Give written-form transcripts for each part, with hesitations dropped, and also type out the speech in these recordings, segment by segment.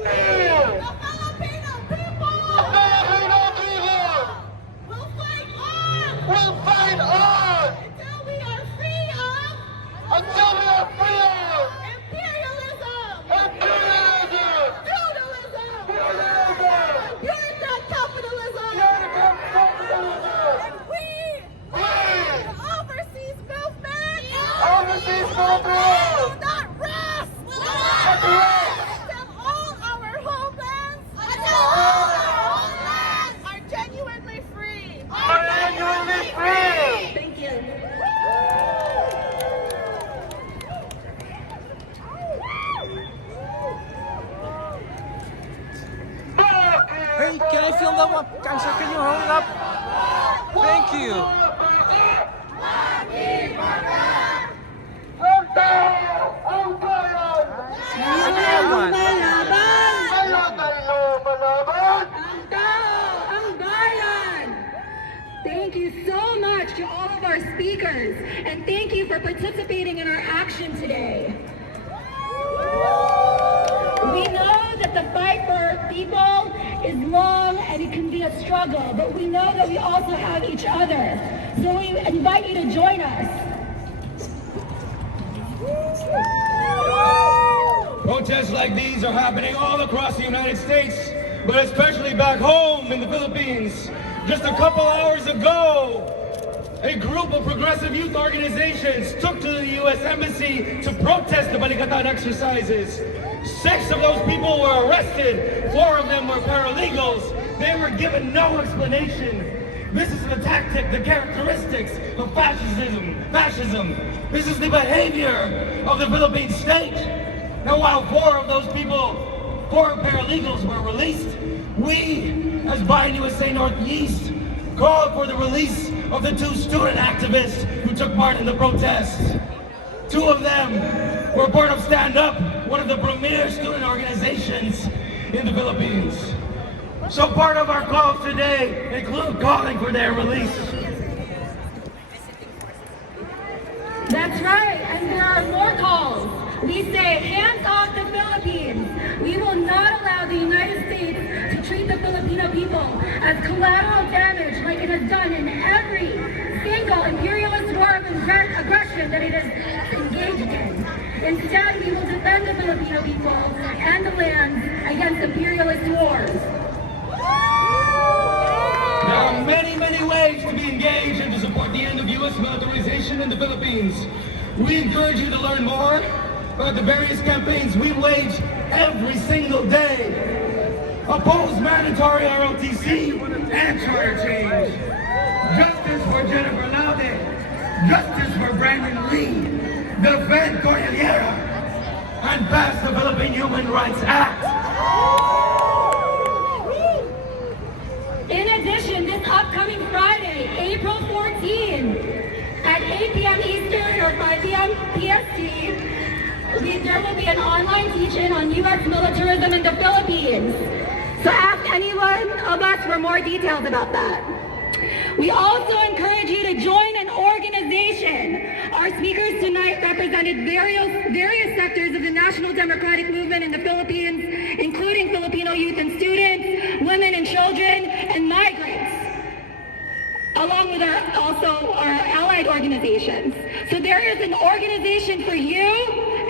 Filipino people! The Filipino people! Will fight on! Will fight on! Until we are free of... Until we are free of... Imperialism! Imperialism! Feudalism! Feudalism! Bureaucrat capitalism! Bureaucrat capitalism! And we! The overseas movement! Overseas movement! Will not rest! Will not rest! Until all our homelands! Until all our homelands! Are genuinely free! Are genuinely free! Thank you. Hey, can I film that one? Sir, can you hold it up? Thank you. Thank you so much to all of our speakers, and thank you for participating in our action today. We know that the fight for our people is long and it can be a struggle, but we know that we also have each other. So we invite you to join us. Protests like these are happening all across the United States, but especially back home in the Philippines. Just a couple hours ago, a group of progressive youth organizations took to the U.S. Embassy to protest the Balikatan exercises. 6 of those people were arrested, 4 of them were paralegals. They were given no explanation. This is the tactic, the characteristics of fascism. This is the behavior of the Philippine state. Now, while 4 of those people, 4 paralegals were released, we, as Bayan USA Northeast, called for the release of the 2 student activists who took part in the protests. 2 of them were part of Stand Up, one of the premier student organizations in the Philippines. So part of our calls today include calling for their release. That's right, and there are more calls. We say, hands off the Philippines. We will not allow the United States to treat the Filipino people as collateral damage like it has done in every single imperialist war of aggression that it has engaged in. Instead, we will defend the Filipino people and the lands against imperialist wars. There are many, many ways to be engaged and to support the end of U.S. militarization in the Philippines. We encourage you to learn more about the various campaigns we wage every single day. Oppose mandatory ROTC and charter change. Justice for Jennifer Laude. Justice for Brandon Lee. Defend Cordillera. And pass the Philippine Human Rights Act. In addition, this upcoming Friday, April 14, at 8 p.m. Eastern or 5 p.m. PST, there will be an online teach-in on U.S. militarism in the Philippines. So ask any one of us for more details about that. We also encourage you to join an organization. Our speakers tonight represented various sectors of the national democratic movement in the Philippines, including Filipino youth and students, women and children, and migrants, along with our allied organizations. So there is an organization for you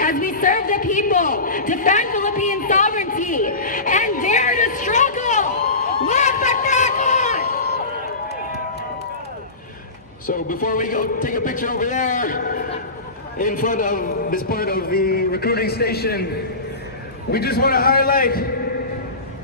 as we serve the people, defend Philippine sovereignty, and dare to struggle with the dragon! So before we go take a picture over there, in front of this part of the recruiting station, we just want to highlight,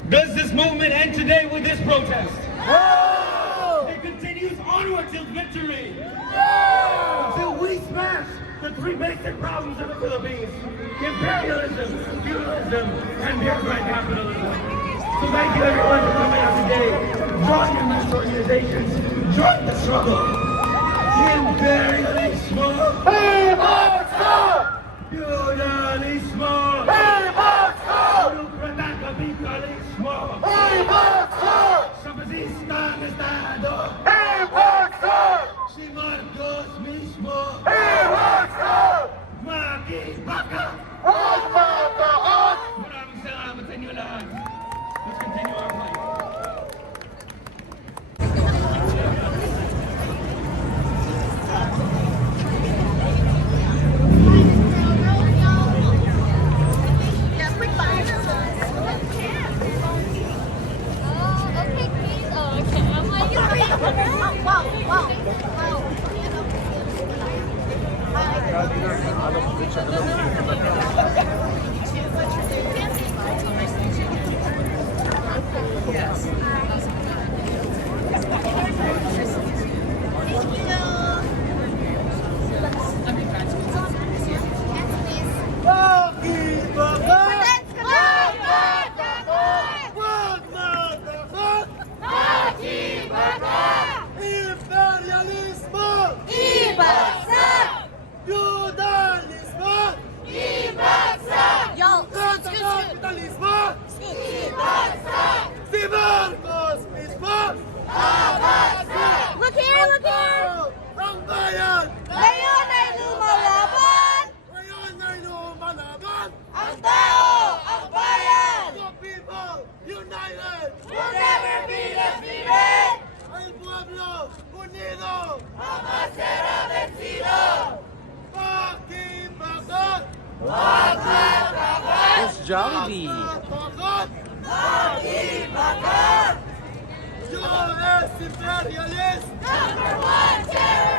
does this movement end today with this protest? No! It continues onward till victory! No! Until we smash the 3 basic problems of the Philippines: imperialism, feudalism, and bureaucrat capitalism. So thank you everyone for coming out today. Join your next organizations. Join the struggle. Imperialismo! Viva! Feudalismo! Viva! Bureaucrat capitalismo! Viva! Sa fascista na Estado! Viva! Si Marcos mismo! Viva! Makibaka! Maraming salamat sa inyo lahat. Imperialismo! Si Marcos mismo! Look here, look here! Ang bayan! Ngayon ay lumalaban! Ngayon ay lumalaban! Ang tao, ang bayan! The people united! Will never be defeated! El pueblo unido! Jamás será vencido! Pakibagat! It's Jollibee. Pakibagat! Pakibagat! Yo es imperialist! Number one terrorist!